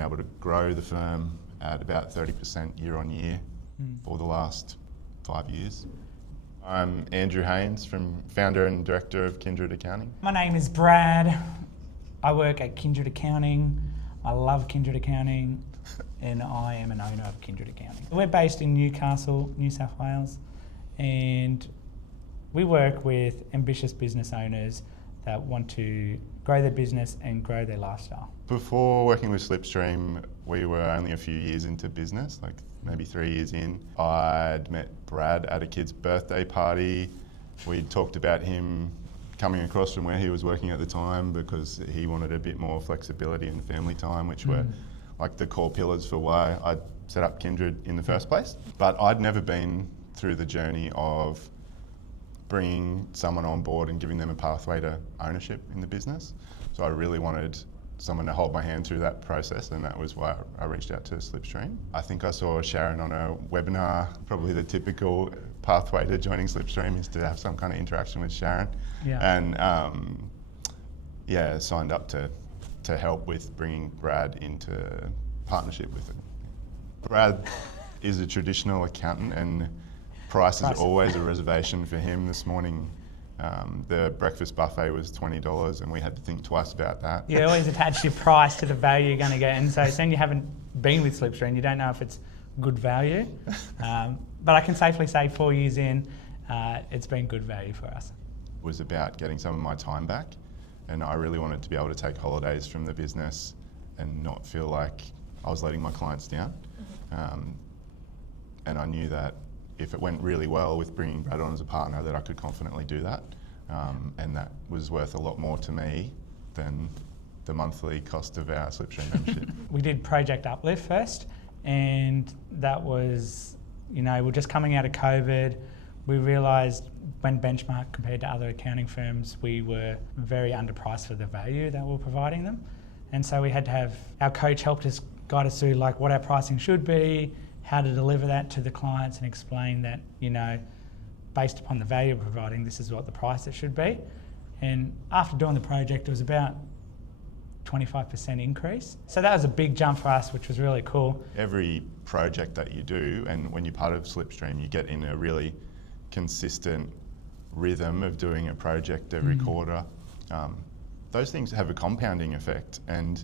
been able to grow the firm at about 30% year on year for the last 5 years. I'm Andrew Haynes, founder and director of Kindred Accounting. My name is Brad. I work at Kindred Accounting. I love Kindred Accounting, and I am an owner of Kindred Accounting. We're based in Newcastle, New South Wales, and we work with ambitious business owners that want to grow their business and grow their lifestyle. Before working with Slipstream, we were only a few years into business, like maybe 3 years in. I'd met Brad at a kid's birthday party. We talked about him coming across from where he was working at the time because he wanted a bit more flexibility and family time, which were like the core pillars for why I set up Kindred in the first place. But I'd never been through the journey of bringing someone on board and giving them a pathway to ownership in the business. So I really wanted someone to hold my hand through that process, and that was why I reached out to Slipstream. I think I saw Sharon on a webinar. Probably the typical pathway to joining Slipstream is to have some kind of interaction with Sharon. Yeah. And signed up to help with bringing Brad into partnership with it. Brad is a traditional accountant, and price is always a reservation for him. This morning, the breakfast buffet was $20, and we had to think twice about that. You always attach your price to the value you're going to get, and so saying you haven't been with Slipstream, you don't know if it's good value. But I can safely say 4 years in, it's been good value for us. It was about getting some of my time back, and I really wanted to be able to take holidays from the business and not feel like I was letting my clients down. And I knew that if it went really well with bringing Brad on as a partner, that I could confidently do that. And that was worth a lot more to me than the monthly cost of our Slipstream membership. We did Project Uplift first, and that was, we're just coming out of COVID. We realised when benchmarked compared to other accounting firms, we were very underpriced for the value that we were providing them. And so we had to have our coach helped us, guide us through like what our pricing should be, how to deliver that to the clients, and explain that, based upon the value we're providing, this is what the price it should be. And after doing the project, it was about 25% increase. So that was a big jump for us, which was really cool. Every project that you do, and when you're part of Slipstream, you get in a really consistent rhythm of doing a project every quarter. Those things have a compounding effect, and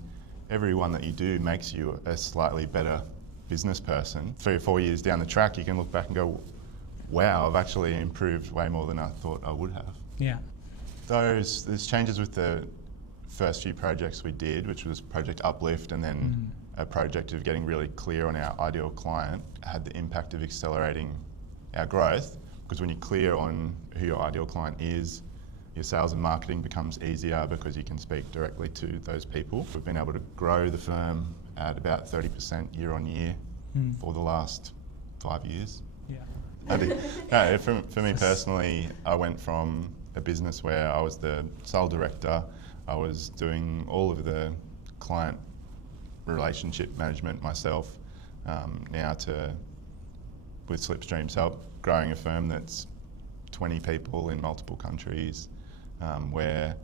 every one that you do makes you a slightly better business person. 3 or 4 years down the track, you can look back and go, wow, I've actually improved way more than I thought I would have. Yeah. There's changes with the first few projects we did, which was Project Uplift, and then a project of getting really clear on our ideal client, had the impact of accelerating our growth, because when you're clear on who your ideal client is, your sales and marketing becomes easier because you can speak directly to those people. We've been able to grow the firm at about 30% year on year for the last 5 years. Yeah. For me personally, I went from a business where I was the sole director, I was doing all of the client relationship management myself, now to, with Slipstream's help, growing a firm that's 20 people in multiple countries, where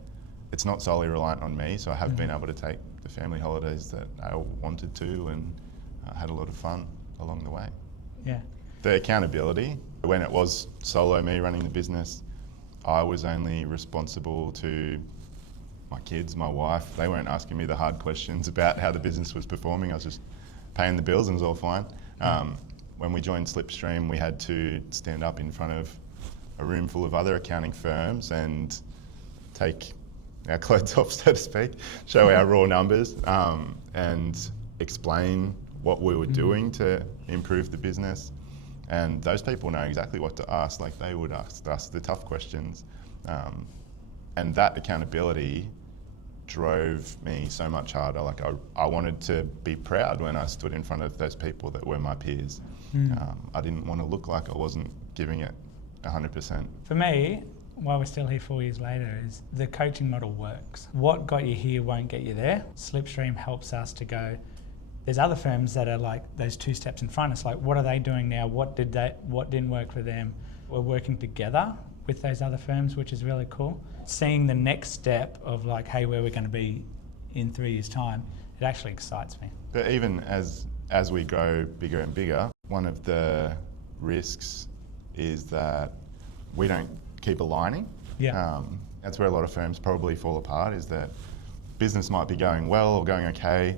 it's not solely reliant on me, so I have been able to take the family holidays that I wanted to, and had a lot of fun along the way. Yeah. The accountability, when it was solo me running the business, I was only responsible to my kids, my wife. They weren't asking me the hard questions about how the business was performing. I was just paying the bills and it was all fine. When we joined Slipstream, we had to stand up in front of a room full of other accounting firms and take our clothes off, so to speak, show our raw numbers, and explain what we were doing to improve the business. And those people know exactly what to ask. Like, they would ask us the tough questions. And that accountability drove me so much harder. Like, I wanted to be proud when I stood in front of those people that were my peers. I didn't want to look like I wasn't giving it 100%. For me, while we're still here 4 years later, is the coaching model works. What got you here won't get you there. Slipstream helps us to go, there's other firms that are like those 2 steps in front. It's like, what are they doing now? What didn't work for them? We're working together with those other firms, which is really cool. Seeing the next step of like, hey, where we're going to be in 3 years' time, it actually excites me. But even as we grow bigger and bigger, one of the risks is that we don't keep aligning. Yeah. That's where a lot of firms probably fall apart, is that business might be going well or going okay,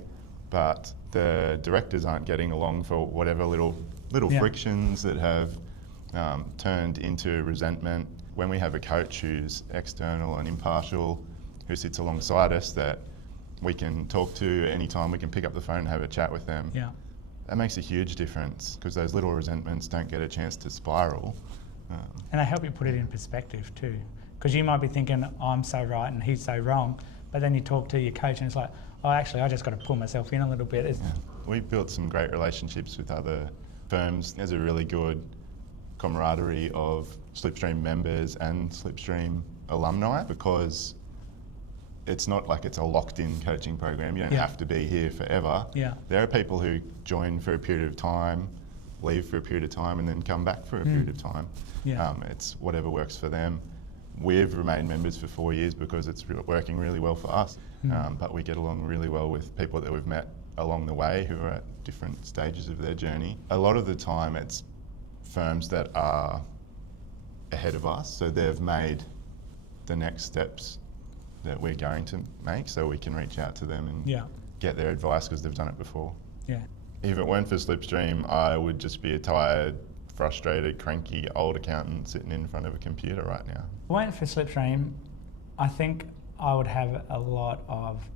but the directors aren't getting along for whatever little Yeah. frictions that have turned into resentment. When we have a coach who's external and impartial, who sits alongside us, that we can talk to anytime, we can pick up the phone and have a chat with them. Yeah. That makes a huge difference, because those little resentments don't get a chance to spiral. And they help you put it in perspective too. Because you might be thinking, I'm so right and he's so wrong, but then you talk to your coach and it's like, oh, actually, I just got to pull myself in a little bit. Yeah. We've built some great relationships with other firms. There's a really good camaraderie of Slipstream members and Slipstream alumni, because it's not like it's a locked-in coaching program. You don't Yeah. have to be here forever. Yeah. There are people who join for a period of time, leave for a period of time, and then come back for a period of time. Yeah. It's whatever works for them. We've remained members for 4 years because it's working really well for us. But we get along really well with people that we've met along the way who are at different stages of their journey. A lot of the time it's firms that are ahead of us, so they've made the next steps that we're going to make, so we can reach out to them and Yeah. get their advice because they've done it before. Yeah. If it weren't for Slipstream, I would just be a tired, frustrated, cranky old accountant sitting in front of a computer right now. If it weren't for Slipstream, I think I would have a lot of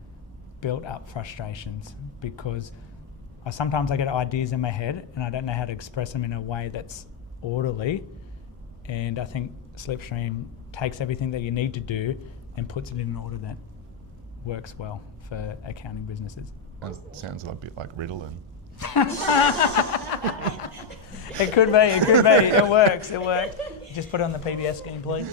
built up frustrations, because sometimes I get ideas in my head and I don't know how to express them in a way that's orderly. And I think Slipstream takes everything that you need to do and puts it in an order that works well for accounting businesses. That sounds a bit like Ritalin. It could be, it works. Just put it on the PBS scheme, please.